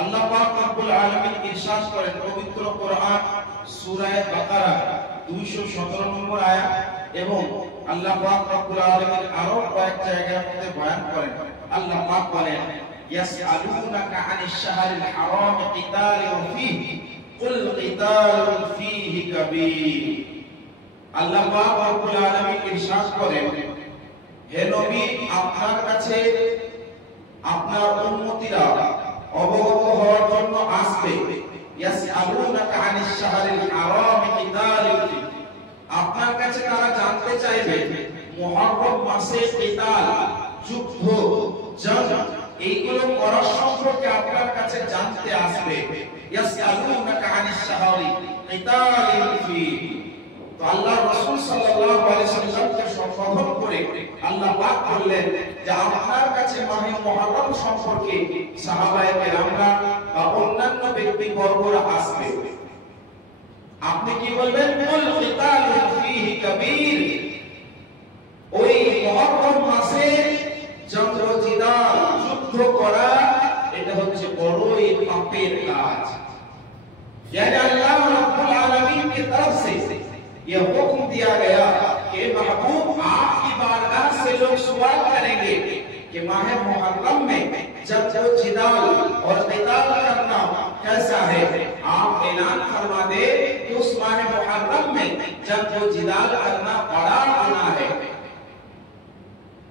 আল্লাহ পাক রব্বুল আলামিন ইরশাদ করেন পবিত্র কোরআন সূরা বাকারা 217 নম্বর আয়াত, এবং আল্লাহ পাক রব্বুল আলামিন আরো কয়েক জায়গার মধ্যে বয়ান করেন। আল্লাহ পাক বলেন ইয়াসআলুনাকা আনিশ শাহরিল হারাম কিতালুন ফীহি কুল কিতালুন ফীহি কাবীর। আল্লাহ পাক রব্বুল আলামিন ইরশাদ করেন, হে নবী, আপনার কাছে আপনার উম্মতিরা অবগত হওয়ার জন্য আসবে। ইয়াসআলুনাকা আনিশ শাহরিল হারাম কিতালুন ফীহি, আপনার কাছে তারা জানতে চাইবে মুহররম মাসে কিতাল, যুদ্ধ, জং, এইগুলো করার সম্পর্কে আপনার কাছে জানতে আসবে। ইয়াসআলুনাকা আনিশ শাহরি কিতালুন ফীহি। তো আল্লাহ রাসূল সাল্লাল্লাহু আলাইহি সাল্লামকে সম্বোধন করে আল্লাহ পাক বললেন যে আপনার কাছে মাহে মুহররম সম্পর্কে সাহাবায়ে কেরামরা বা অন্যান্য ব্যক্তিবর্গরা আসবে, আপনি কি বলবেন? কুল কিতালুন ফীহি কাবীর, ওই মুহররম মাসে জঙ্গ জিদাল, যুদ্ধ করা, এটা হচ্ছে বড়ই পাপের কাজ। यानी अल्लाह रब्बुल आलमीन की तरफ से यह हुक्म दिया गया कि महबूब आपकी बारगाह से लोग सवाल करेंगे कि माह मुहर्रम में जब जो जिदाल और क़िताल करना कैसा है, आप ऐलान फरमा दे कि उस माह मुहर्रम में जब जो जिदाल करना बड़ा गुनाह है।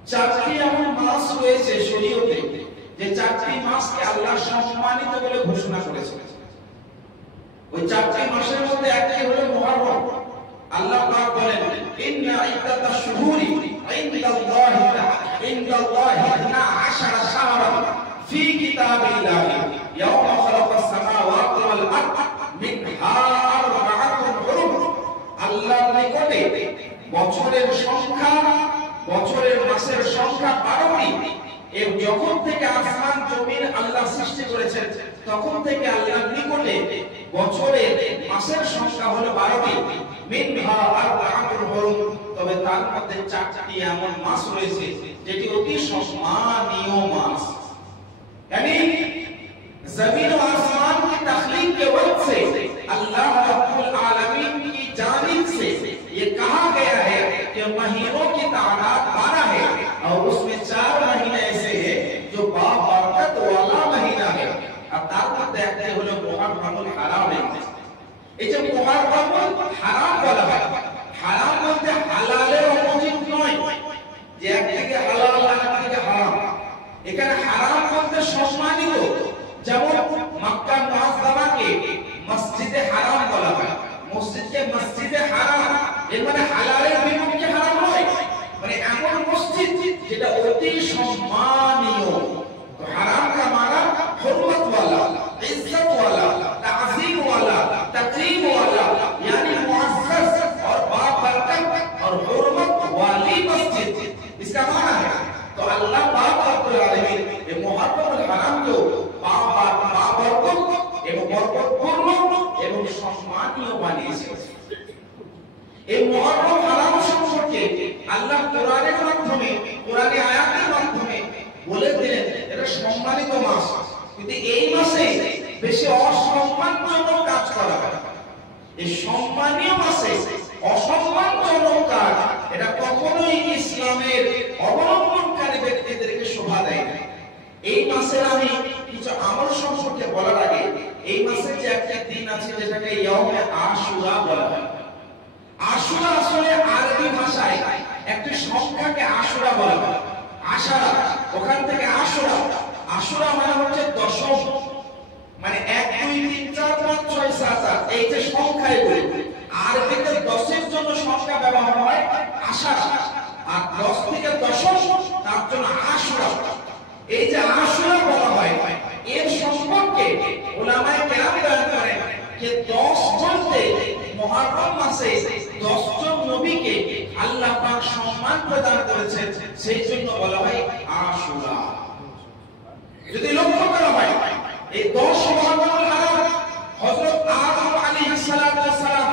চারটি এমন মাস রয়েছে শরীয়তে যে চারটি মাসকে আল্লাহ সম্মানিত বলে ঘোষণা করেছেন। ওই চারটি মাসের মধ্যে একটি হলো মুহররম। আল্লাহ পাক বলেন, ইন্না ইদ্দাতাশ শুহুরি ইনদাল্লাহি 12 শাহরান ফি কিতাবিল্লাহি ইয়াওমা খালাকাস সামাওয়াতি ওয়াল আরদ মিনহা আরবাআতুন হুরুম। আল্লাহর নিকটে বছরের সংখ্যা, বছরের মাসের সংখ্যা 12টি। এবং যখন থেকে আসমান জমিন আল্লাহ সৃষ্টি করেছেন তখন থেকে আল্লাহর নিকটে বছরের মাসের সংখ্যা হলো 12টি। মিনহা আরবাআতুন হুরুম, তবে তার মধ্যে 4টি এমন মাস রয়েছে যেটি অতি সম্মানীয় মাস। यानी जमीन और आसमान की तख्लीक के वक्त से अल्लाह रब्बुल आलमीन की जानिब से ये कहा गया है कि महीनों की तादाद 12 है और उसमें 4 महीने ऐसे हैं जो बाबरकत वाला महीना है। अब ताकत देखते हैं मुहर्रमुल हराम है। ये जो मुहर्रमुल हराम वाला है, हराम बोलते হালালের অপোজিট নয় যে একদিকে হালাল আর একদিকে হারাম। এখানে হারাম বলতে সম্মানিত, যেমন মক্কা মুআজ্জামাকে মসজিদে হারাম বলা হয়, মসজিদকে মসজিদে হারাম, এর মানে হালালের বিপক্ষে হারাম নয়, মানে এমন মসজিদ যেটা অতি সম্মানীয়। তো হারাম का माना हुर्मत वाला, इज्जत वाला, ताज़ीम वाला, तकरीम वाला, यानी मुअज़्ज़ज़ और बाबरकत और हुर्मत वाली मस्जिद, इसका माना है। तो अल्लाह पाक रब्बुल आलमीन ये मुहर्रमुल हराम को बाबरकत এবং বরকতপূর্ণ এবং সম্মানীয় বানিয়েছে। এই মুহররম হারাম সম্পর্কে আল্লাহ কোরআনের মাধ্যমে, কোরআনী আয়াতের মাধ্যমে বলে দিলেন এটা সম্মানিত মাস, কিন্তু এই মাসে বেশি অসম্মানজনক কাজ করা হয়। এই সম্মানীয় মাসে অসম্মানজনক কাজ এটা কখনোই ইসলামের অবলম্বনকারী ব্যক্তিদেরকে শোভা দেয় না। এই মাসে আমি কিছু আমল সম্পর্কে বলার আগে এই মাসে যে একটা দিন আছে যেটাকে ইয়াউমে আশুরা বলা হয়। আশুরা আসলে আরবি ভাষায় একটি সংখ্যাকে আশুরা বলা হয়, আশারা, ওখান থেকে আশুরা। আশুরা মানে হচ্ছে দশম, মানে 1 2 3 4 5 6 7 8 এই যে সংখ্যা, এগুলো আরবিতে 10 এর জন্য সংখ্যা ব্যবহার হয় আশারা, আর 10 থেকে দশম তার জন্য আশুরা। এই যে আশুরা বলা হয় এর সম্পর্কে উলামায়ে কেরাম বয়ান করেন যে 10 বলতে মুহররম মাসে 10 জন নবীকে আল্লাহ পাক সম্মান প্রদান করেছেন, সেই জন্য বলা হয় আশুরা। যদি লক্ষ্য করা হয় এই 10 মুহররমুল হারাম হযরত আদম আলাইহিস সালাতু ওয়াস সালাম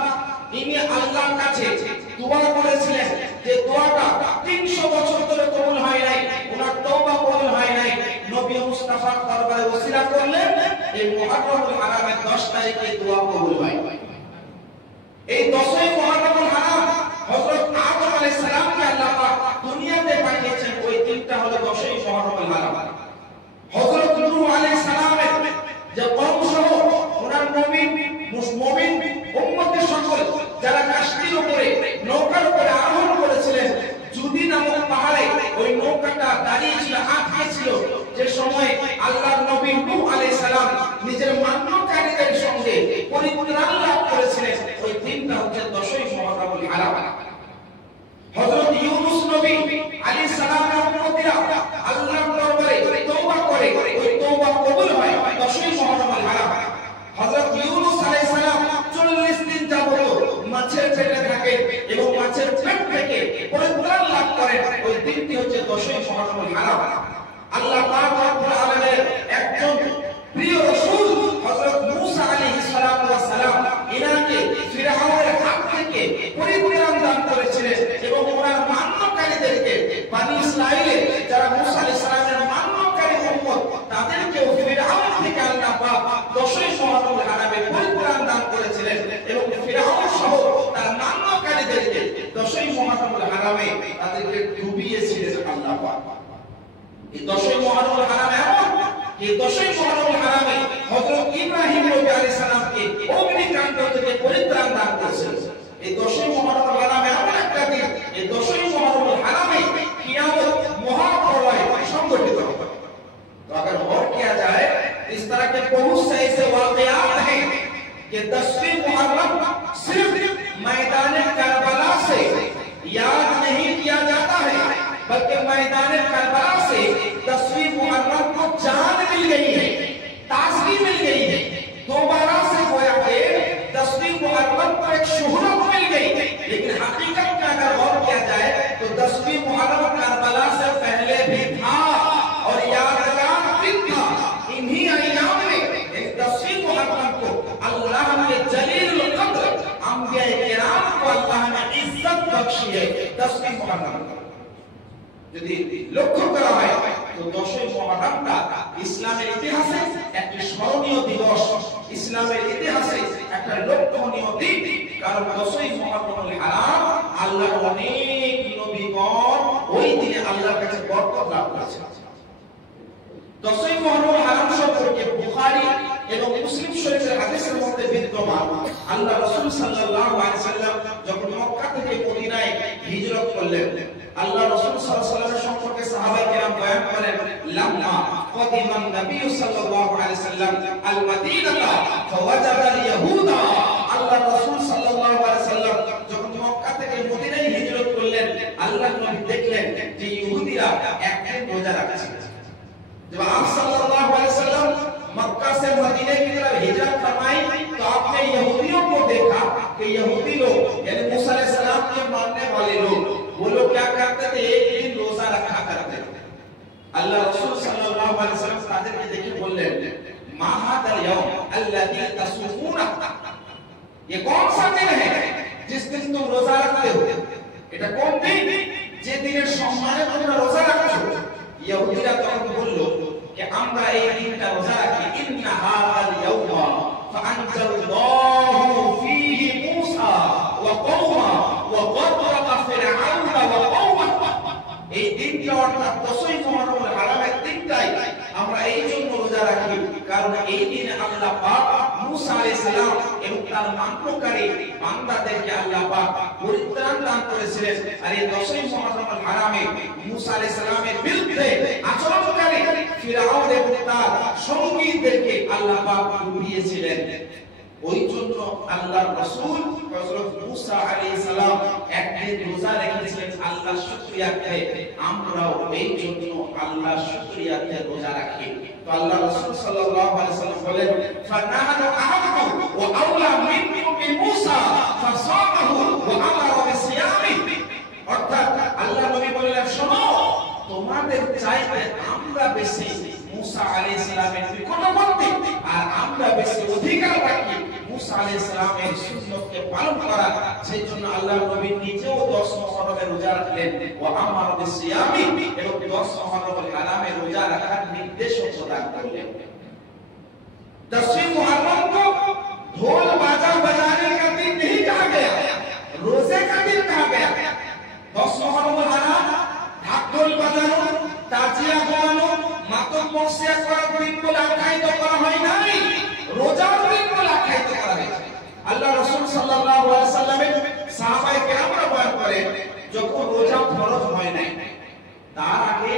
ইনি আল্লাহর কাছে দোয়া করেছিলেন যে দোয়াটা 300 বছর ধরে কবুল হয় নাই, ওনার তওবা কবুল হয় নাই। নবী মুস্তাফার দরবারে ওসিলা করলেন এই মুহররমুল হারামের 10 তারিখে দোয়া কবুল হয়। এই 10ই মুহররমুল হারাম হযরত আদম আলাইহিস সালামকে আল্লাহ পাক দুনিয়াতে পাঠিয়েছেন, ওই দিনটা হলো 10ই মুহররমুল হারাম। হযরত নূহ আলাইহিস সালামের যে কওম সহ ওনার মুমিন উম্মতের সকল যারা কাশতির উপরে নৌকার উপরে আরোহণ করেছিলেন, জুদি নামক পাহাড়ে ওই নৌকাটা দাঁড়িয়ে ছিল, আটকে ছিল, যে সময় আল্লাহর নবী নূহ আলাইহিস সালাম নিজের মান্যকারীদের সঙ্গে পরিত্রাণ লাভ করেছিলেন, ওই দিনটা হচ্ছে 10ই মুহররমুল হারাম। হযরত ইউনূস নবী আলাইহিস সালামের উম্মতিরা আল্লাহর দরবারে তওবা করে, ওই তওবা কবুল হয় 10ই মুহররমুল হারাম। হযরত ইউনূস আলাইহিস সালাম 40 দিন যাবত মাছের পেটে থাকেন এবং মাছের পেট থেকে পরিত্রাণ লাভ করেন, ওই দিনটি হচ্ছে 10ই মুহররমুল হারাম। আল্লাহ পাক রব্বুল আলামিনের একজন প্রিয় রাসূল হযরত মূসা আলাইহিস সালাম ইনাকে ফিরআউনের হাত থেকে পরিত্রাণ দান করেছিলেন এবং ওনার মান্যকারীদেরকে বনি ইসরাঈলের যারা মূসা আলাইহিস সালামের মান্যকারী উম্মত তাদেরকেও ফিরআউন থেকে আল্লাহ পাক 10ই মুহররমুল হারামে পরিত্রাণ দান করেছিলেন এবং ফিরআউন সহ তার মান্যকারীদেরকে 10ই মুহররমুল হারামে তাদেরকে ডুবিয়েছিলেন আল্লাহ পাক। এই 10ই মুহররমুল হারামে এই 10ই মুহররমুল হারামে হযরত ইব্রাহিম নবী আলাইহিস সালামকে অগ্নিকাণ্ড থেকে পরিত্রাণ দান করেছিলেন। এই 10ই মুহররমুল হারামে এমন একটা দিন, এই 10ই মুহররমুল হারামে কিয়ামত মহাপ্রলয় সংঘটিত হবে। तो अगर और किया जाए इस तरह के बहुत से ऐसे वाक़यात हैं कि 10वीं मुहर्रम सिर्फ मैदान करबला से याद नहीं किया जाता है, बल्कि मैदान करबला से 10वीं मुहर्रम को जान मिल गई है, ताजगी मिल गई है, दोबारा से गोया कि 10वीं मुहर्रम को एक शोहरत मिल गई। लेकिन हकीकत में अगर गौर किया जाए तो 10वीं मुहर्रम करबला से पहले भी था और यादगार दिन था। इन्हीं अय्याम में 10वीं मुहर्रम को अल्लाह ने जलीलुल कद्र अंबिया किराम को अल्लाह ने इज्जत बख्शी है 10वीं मुहर्रम। যদি লক্ষ্য করা হয় তো 10ই মুহররমটা ইসলামের ইতিহাসে একটি স্মরণীয় দিবস, ইসলামের ইতিহাসে একটা লক্ষণীয় দিন। কারণ 10ই মুহররমুল হারাম আল্লাহর অনেক নবীগণ ওই দিনে আল্লাহর কাছে বরকত লাভ করেছেন। 10ই মুহররমুল হারাম সম্পর্কে বুখারী এবং মুসলিম শরীফের হাদিসের মধ্যে বিদ্যমান, আল্লাহ রাসূল সাল্লাল্লাহু আলাইহি সাল্লাম যখন মক্কা থেকে মদিনায় হিজরত করলেন, আল্লাহ রাসূল সাল্লাল্লাহু আলাইহি ওয়াসাল্লাম সম্পর্কে সাহাবায়ে কেরাম বয়ান করেন, লাম্মা কদিমান নবী সাল্লাল্লাহু আলাইহি ওয়াসাল্লাম আল মদিনাতা ফাওয়াজাদা আল ইয়াহুদা। আল্লাহ রাসূল সাল্লাল্লাহু আলাইহি ওয়াসাল্লাম যখন মক্কা থেকে মদিনায় হিজরত করলেন, আল্লাহর নবী দেখলেন যে ইহুদিরা একদিন রোজা রাখছে। जब आप सल्लल्लाहु अलैहि वसल्लम मक्का से मदीने की तरफ हिजरत फरमाई तो आपने यहूदियों को देखा कि यहूदी लोग यानी मूसा अलैहि सलाम के मानने वाले लोग वो लोग क्या करते थे, एक दिन रोजा रखा करते थे। अल्लाह रसूल सल्लल्लाहु अलैहि वसल्लम তাদেরকে দেখে বললেন, मा हादल यौम अल्लज़ी तसूमुना, ये कौन सा दिन है जिस दिन तुम रोजा रखते हो? এটা কোন দিন যে দিনের সম্মানে তোমরা রোজা রাখছো? ইহুদিরা তখন বলল যে আমরা এই দিনটা রোজা রাখি, ইন্না হাযাল ইয়াওমা ফাআনজাল্লাহু ফীহি মূসা ওয়া কওমা ওয়া গাদরাকা ফিরআউনা ওয়া কওমা। এই দিনটা অর্থাৎ 10ই মুহররমুল হারামের দিনটাই আমরা এই জন্য রোজা রাখি কারণ এই দিনে আল্লাহ পাক মূসা আলাইহিস সালাম এবং তার মান্যকারী বান্দাদেরকে আল্লাহ পাক পরিত্রাণ দান করেছিলেন। আর এই 10ই মুহররমুল হারামে মূসা আলাইহিস সালামের বিরুদ্ধে আচরণকারী ফিরআউন এবং তার সঙ্গীদেরকে আল্লাহ পাক ডুবিয়েছিলেন। ওই জন্য আল্লাহর রাসূল হযরত মূসা আলাইহিস সালাম একদিন রোজা রেখেছিলেন আল্লাহর শুকরিয়াতে। আমরাও এই জন্য আল্লাহর শুকরিয়াতে রোজা রাখি। তো আল্লাহ রাসূল সাল্লাল্লাহু আলাইহি ওয়াসাল্লাম বলেন, ফানাহনু আহাক্কু ওয়া আওলা মিনকুম বিমূসা ফাসামাহু ওয়া আমারা বিসিয়ামিহি। অর্থাৎ আল্লাহ নবী বললেন, শোনো, তোমাদের চাইতে আমরা বেশি মূসা আলাইহিস সালামের নিকটবর্তী আর আমরা বেশি অধিকার রাখি মূসা আলাইহিস সালামের সুন্নতকে পালন করা। সেজন্য আল্লাহর নবী নিজেও 10 মুহররমের রোজা রাখলেন ওয়া আমারা বিসিয়ামিহি এবং 10 মুহররমের হারামে রোজা রাখার নির্দেশও প্রদান করলেন। 10वीं मुहर्रम को ढोल बाजा बजाने का दिन नहीं कहा गया, रोजे का दिन कहा गया। 10 मुहर्रम হারাম ঢাক ঢোল বাজানো, তাজিয়া গাওয়ানো, মাতম মসিয়া করার দিন বলে আখ্যায়িত করা হয় নাই, রোজার দিন বলে আখ্যায়িত করা হয়েছে। আল্লাহ রাসূল সাল্লাল্লাহু আলাইহি ওয়াসাল্লামের সাহাবায়ে কেরামরা বয়ান করেন, যখন রোজা ফরজ হয় নাই তার আগে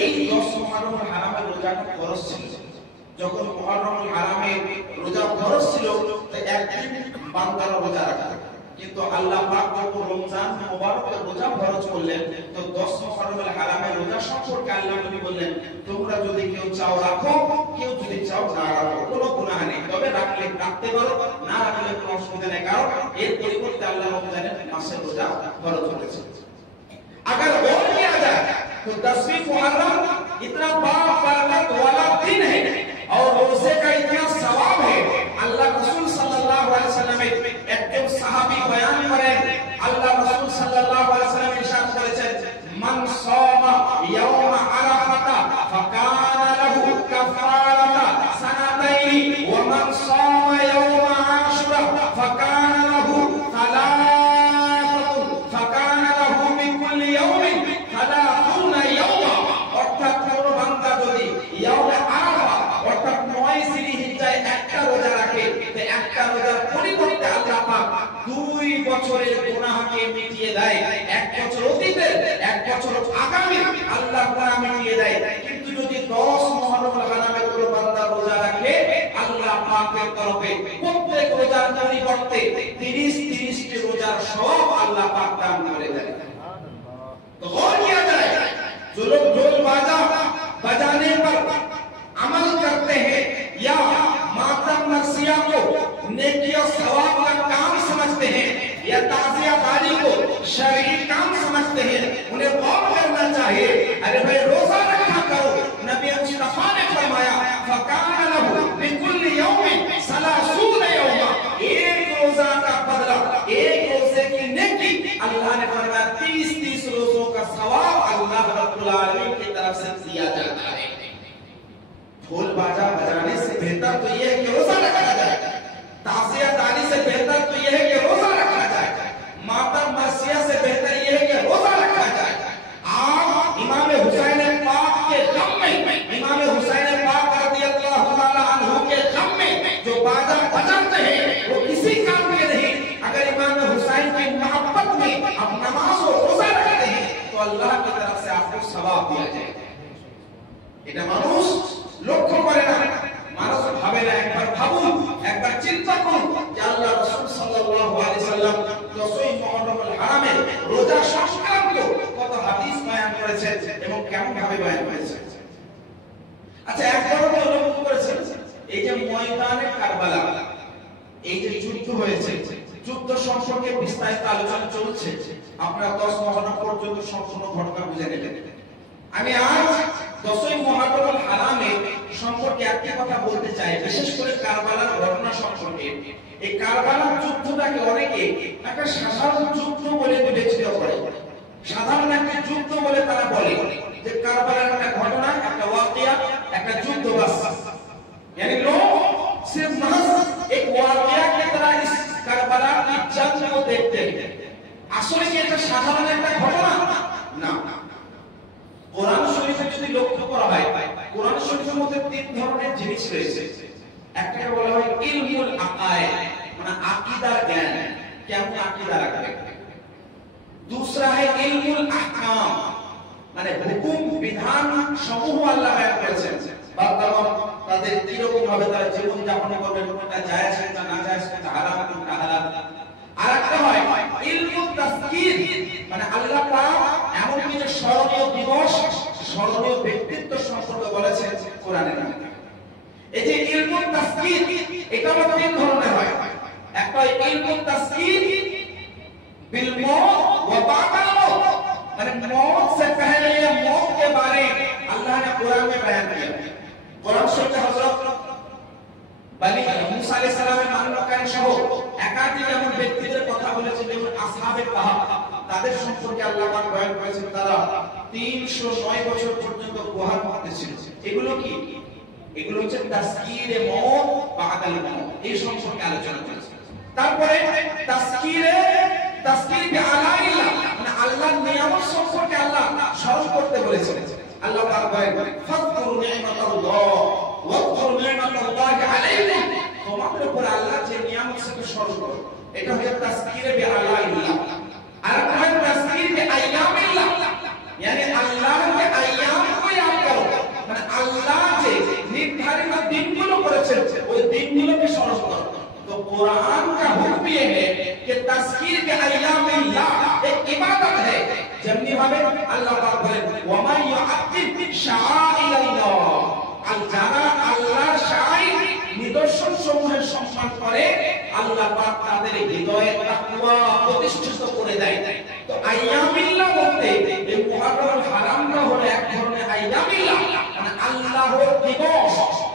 এই 10 মুহররম হারামের রোজাটা ফরজ ছিল। যখন মুহররম হারামের রোজা ফরজ ছিল তো একদিন বান্দার রোজা রাখা, কিন্তু আল্লাহ পাক যখন রমজান মুবারকের রোজা ফরজ করলেন তো 10 মুহররম হারামের রোজা সম্পর্কে আল্লাহ নবী বললেন, তোমরা যদি কেউ চাও রাখো, কেউ যদি চাও না রাখো, কোনো গুনাহ নেই, তবে রাখলে রাখতে পারো, না রাখলে কোনো অসুবিধা নেই, কারণ এর পরিবর্তে আল্লাহ রমজানের মাসের রোজা ফরজ করেছেন। अगर और किया जाए तो 10वीं मुहर्रम इतना बरकत वाला दिन है और रोजे का इतना सवाब है। अल्लाह रसूल सल्लल्लाहु अलैहि वसल्लम एक सहाबी बयान करें, अल्लाह रसूल सल्लल्लाहु अलैहि वसल्लम इरशाद करेছেন, মান সামা ইয়াউম আরাফাতা ফাকানা লাহু কাফারাতা সানাতাইনি ওয়া মান সামা ইয়াউম আশুরা ফাকানা লাহু সালাতুন ফাকানা লাহু মিন কুল্লি ইয়াউমিন সালাতুনা ইয়াউমা। অর্থাৎ কোন বান্দা যদি ইয়াউম আরাফা অর্থাৎ 9 জিলহিজ্জায় একটা রোজা রাখে তো একটা রোজার পরিবর্তে আল্লাহ পাক 2 বছরের গুনাহকে মিটিয়ে দেয়, 1 বছর অতীতের 1 বছর আগামী আল্লাহ গুনাহ মিটিয়ে দেয়। কিন্তু যদি 10 মুহররম হারামের কোন বান্দা রোজা রাখে আল্লাহ পাকের তরফে প্রত্যেক রোজার পরিবর্তে 30টি রোজার সওয়াব আল্লাহ পাক দান করে দেয়। तो गौर किया जाए, जो लोग ढोल बाजा बजाने पर अमल करते हैं या मातम नसिया को नेकी और सवाब का काम समझते हैं या ताज़ियाबाजी को शरई काम समझते हैं, उन्हें गौर करना चाहिए। अरे भाई रोजा रखा करो, नबी मुस्तफा ने फरमाया फकान लहू बिकुल्ली यौमिन सलासून यौमा, एक रोजा का बदला, एक रोजे की नेकी अल्लाह ने फरमाया 30 रोजों का सवाब अल्लाह रब्बुल आलमीन की तरफ से दिया जाता है। ढोल बाजा बजाने से बेहतर तो यह है कि रोजा रखा जाए, ताज़ियादारी से बेहतर तो यह है कि रोजा रखा जाए, मातम मरसिया से बेहतर यह है कि रोजा रखा जाए। आप इमाम हुसैन पाक के गम में, इमाम हुसैन पाक रज़ियल्लाहु ताला अन्हु के गम में जो बाजा बजाते हैं वो किसी काम के नहीं, अगर इमाम हुसैन की मोहब्बत में आप नमाज और रोजा रखते हैं तो अल्लाह की तरफ से आपको सवाब दिया जाएगा। এটা মানুষ লক্ষ্য করে না, মানুষ ভাবে না। একবার ভাবুন, একবার চিন্তা করুন যে আল্লাহ রাসূল সাল্লাল্লাহু আলাইহি সাল্লাম 10ই মুহররম হারামে রোজা সংক্রান্ত কত হাদিস বয়ান করেছেন এবং কেমন ভাবে বয়ান করেছেন। আচ্ছা, একবার লক্ষ্য করেছেন এই যে ময়দানে কারবালা, এই যে যুদ্ধ হয়েছে, যুদ্ধ সম্পর্কে বিস্তারিত আলোচনা চলছে, আপনারা 10 মুহররম পর্যন্ত সম্পূর্ণ ঘটনা বুঝে নেবেন। আমি আজ 10ই মুহররম হারামে সম্পর্কে একটা কথা বলতে চাই, বিশেষ করে কারবালার ঘটনা সম্পর্কে। এই কারবালার যুদ্ধটাকে অনেকে একটা সাধারণ যুদ্ধ বলে বিবেচিত করে, সাধারণ একটা যুদ্ধ বলে তারা বলে যে কারবালার একটা ঘটনা, একটা ওয়াকিয়া, একটা যুদ্ধ বাস। यानी लोग सिर्फ महज एक वाकिया की तरह इस কারবালা की जंग को देखते हैं। আসলে কি এটা সাধারণ একটা ঘটনা? না। কোরআন শরীফে যদি লক্ষ্য করা হয়, কোরআন শরীফের মধ্যে 3 ধরনের জিনিস রয়েছে। একটাকে বলা হয় ইলমুল আকায়েদ, মানে আকীদার জ্ঞান, কেমন আকীদা রাখবে। दूसरा है ইলমুল আহকাম, মানে হুকুম বিধান সমূহ আল্লাহ বয়ান করেছেন, বান্দগণ তাদের কিরকম ভাবে তারা জীবন যাপন করবে, কোনটা জায়েজ কোনটা না জায়েজ, কোনটা হারাম কোনটা হালাল। আরেকটা হয় ইলমুত তাসকির, মানে আল্লাহ পাক এমন কিছু স্মরণীয় দিবস, স্মরণীয় ব্যক্তিত্ব সম্পর্কে বলেছেন কোরআনের মধ্যে। এই যে ইলমুত তাসকির, এটা 3 ধরনের হয়। একটা হয় ইলমুত তাসকির बिल मौत व बादल मौत, माने मौत से पहले या मौत के बारे अल्लाह ने कुरान में बयान किया। कुरान शरीफ हजरत বনি মুসা আলাইহিস সালামের মানবকারী সহ একাধিক এমন ব্যক্তিদের কথা বলেছেন, যেমন আসহাবে কাহাফ, তাদের সম্পর্কে আল্লাহ পাক বয়ান করেছেন তারা 309 বছর পর্যন্ত গুহার মধ্যে ছিল। এগুলো কি? এগুলো হচ্ছে তাসকিরে মওত বা আকাল মওত, এই সম্পর্কে আলোচনা করেছে। তারপরে তাসকির বিআলাইল্লাহ, মানে আল্লাহর নিয়ামত সম্পর্কে আল্লাহ স্মরণ করতে বলেছেন। আল্লাহ তাআলা বলেন ফাযকুরু নি'মাতাল্লাহ ওয়াযকুরু নি'মাতাল্লাহি আলাইকুম, তোমাদের উপর আল্লাহ যে নিয়ামত সেটা স্মরণ করো। এটা হচ্ছে তাসকির বিআলাইল্লাহ। আর একটা হয় তাসকির বিআইয়ামিল্লাহ, মানে আল্লাহর আইয়াম কো याद করো, মানে আল্লাহ যে নির্ধারিত দিনগুলো করেছেন ওই দিনগুলোকে স্মরণ করো। तो कुरान का हुक्म ये है कि तज़कीर के अय्यामिल्लाह एक इबादत है। जमनी भावे अल्लाह पाक बोले वमा युअद्दिब शाआइराल्लाह, আল যারা আল্লাহর শাআইর নিদর্শন সমূহের সম্মান করে আল্লাহ পাক তাদের হৃদয়ে তাকওয়া প্রতিষ্ঠিত করে দেয়। তো আইয়ামিল্লাহ বলতে এই মুহররম হারামটা হলো এক ধরনের আইয়ামিল্লাহ, মানে আল্লাহর দিবস,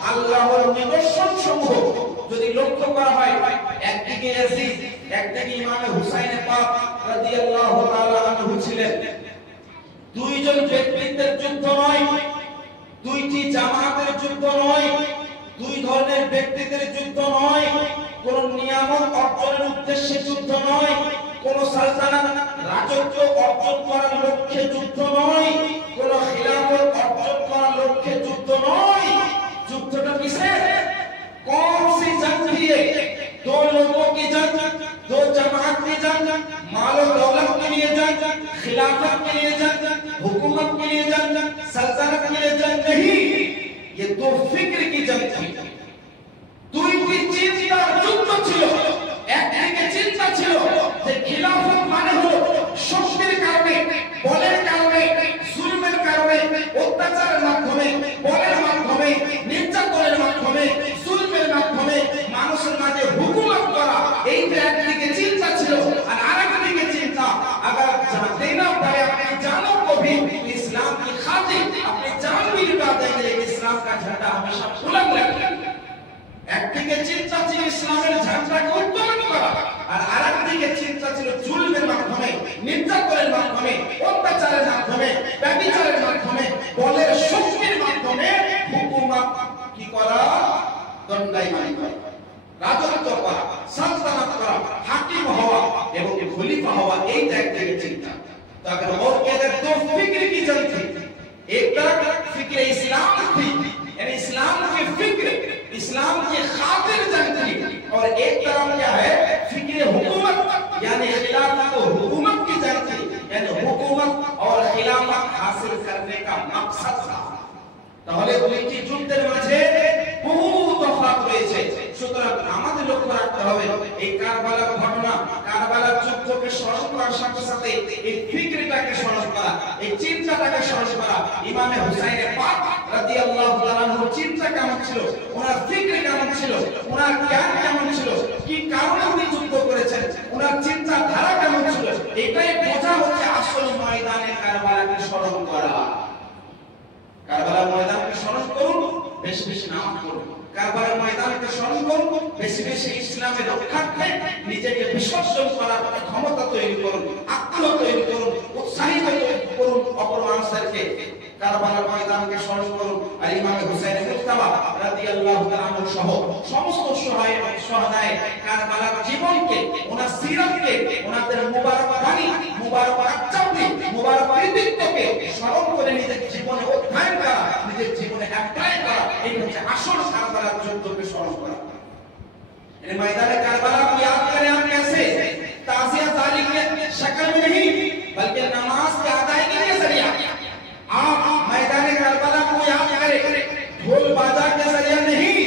আল্লাহর নিদর্শন সমূহ যদি লক্ষ্য করা হয়, একদিকে ইয়াজিদ, একদিকে ইমাম হুসাইন পাক রাদিয়াল্লাহু তাআলা আনহু ছিলেন। দুইজন ব্যক্তিত্বের যুদ্ধ নয়, দুইটি জামাতের যুদ্ধ নয়, দুই ধরনের ব্যক্তিত্বের যুদ্ধ নয়, কোন নিয়ামত অর্জনের উদ্দেশ্যে যুদ্ধ নয়, কোন সালতানাত রাজত্ব অর্জন করার লক্ষ্যে যুদ্ধ নয়, কোন খিলাফত অর্জন করার লক্ষ্যে যুদ্ধ নয়। যুদ্ধটা কিসের? कौन सी जंग थी ये? दो लोगों की जंग, दो जमात की जंग, माल और दौलत के लिए जंग, खिलाफत के लिए जंग, हुकूमत के लिए जंग, सल्तनत के लिए जंग नहीं, ये दो फिक्र की जंग थी। দুইটি চিন্তার যুদ্ধ ছিল। একদিকে চিন্তা ছিল যে খিলাফত মানে হলো শক্তির কারণে, বলের কারণে, জুলমের কারণে, অত্যাচারের মাধ্যমে, বলের মাধ্যমে, নির্যাতনের মাধ্যমে, জুলমের মাধ্যমে মানুষের মাঝে হুকুমত করা, এই যে একদিকে চিন্তা ছিল। আর আরেকদিকে চিন্তা अगर देना पड़े अपनी जानों को भी इस्लाम की खातिर अपनी जान भी लुटा देंगे, लेकिन इस्लाम का झंडा हमेशा बुलंद रखेंगे। একদিকে চিন্তা ছিল ইসলামের ঝান্ডাকে উত্তোলন করা, আর আরেকদিকে চিন্তা ছিল জুলমের মাধ্যমে, নির্যাতনের মাধ্যমে, অত্যাচারের মাধ্যমে, ব্যভিচারের মাধ্যমে, বলের শক্তির মাধ্যমে হুকুমত কি করা, দণ্ডায়মান করা, রাজত্ব করা, সালতানাত করা, হাকিম হওয়া এবং খলিফা হওয়া, এইটা একদিকে চিন্তা। তো अगर और कहते दो फिक्र की जंग थी, एक तरफ फिक्र इस्लाम थी, यानी इस्लाम की फिक्र, इस्लाम की खातिर जंग थी, और एक तरफ क्या है, फिक्र हुकूमत यानी खिलाफत और हुकूमत की जंग थी, यानी हुकूमत और खिलाफत हासिल करने का मकसद था। তাহলে দুইটি যুদ্ধের মাঝে বহু তফাৎ রয়েছে। সুতরাং আমাদের লক্ষ্য রাখতে হবে এই কারবালার ঘটনা, কারবালার যুদ্ধকে স্মরণ করার সাথে সাথে এই ফিকরটাকে স্মরণ করা, এই চিন্তাটাকে স্মরণ করা। ইমামে হুসাইন পাক রাদিয়াল্লাহু তাআলা আনহুর চিন্তা কেমন ছিল, ওনার ফিকর কেমন ছিল, ওনার জ্ঞান কেমন ছিল, কি কারণে উনি যুদ্ধ করেছেন, ওনার চিন্তা ধারা কেমন ছিল, এটাই বোঝা হচ্ছে আসল ময়দানে কারবালাকে স্মরণ করা। কারবালার ময়দানকে স্মরণ করুন, বেশি বেশি নামাজ পড়ুন। কারবালার ময়দানকে স্মরণ করুন, বেশি বেশি ইসলামের রক্ষার্থে নিজেকে বিসর্জন করার ক্ষমতা তৈরি করুন, আগ্রহ তৈরি করুন, উৎসাহিত করুন অপর মানুষদেরকে। কারবালার ময়দানকে স্মরণ করুন। আর ইমাম হুসাইন মুজতাবা রাদিয়াল্লাহু তাআলা আনহু সহ সমস্ত শহীদ কারবালার জীবনকে, ওনার সিরাতকে, ওনাদের মুবারক বাণী, মুবারক আচরণ, মুবারক কৃতিত্বকে স্মরণ করে নিজের জীবনে অধ্যয়ন করা, নিজের জীবনে অ্যাপ্লাই করা, এই হচ্ছে আসল কারবালার যুদ্ধকে স্মরণ করা। এই ময়দানে কারবালা को याद करें हम कैसे? ताज़िया तारीख के शक्ल में नहीं, बल्कि नमाज के अदायगी के जरिए आप मैदान करबला को याद करें, ढोल बाजा के जरिए नहीं,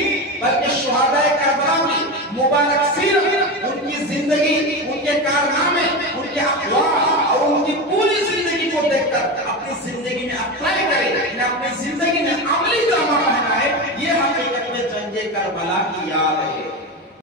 बल्कि शुहादाए करबला की मुबारक सीरत, उनकी जिंदगी, उनके कारनामे, उनके अखलाक और उनकी पूरी जिंदगी को देखकर अपनी जिंदगी में अप्लाई करें, इन्हें अपनी जिंदगी में अमली जामा पहनाए। ये हकीकत में जंगे करबला की याद है।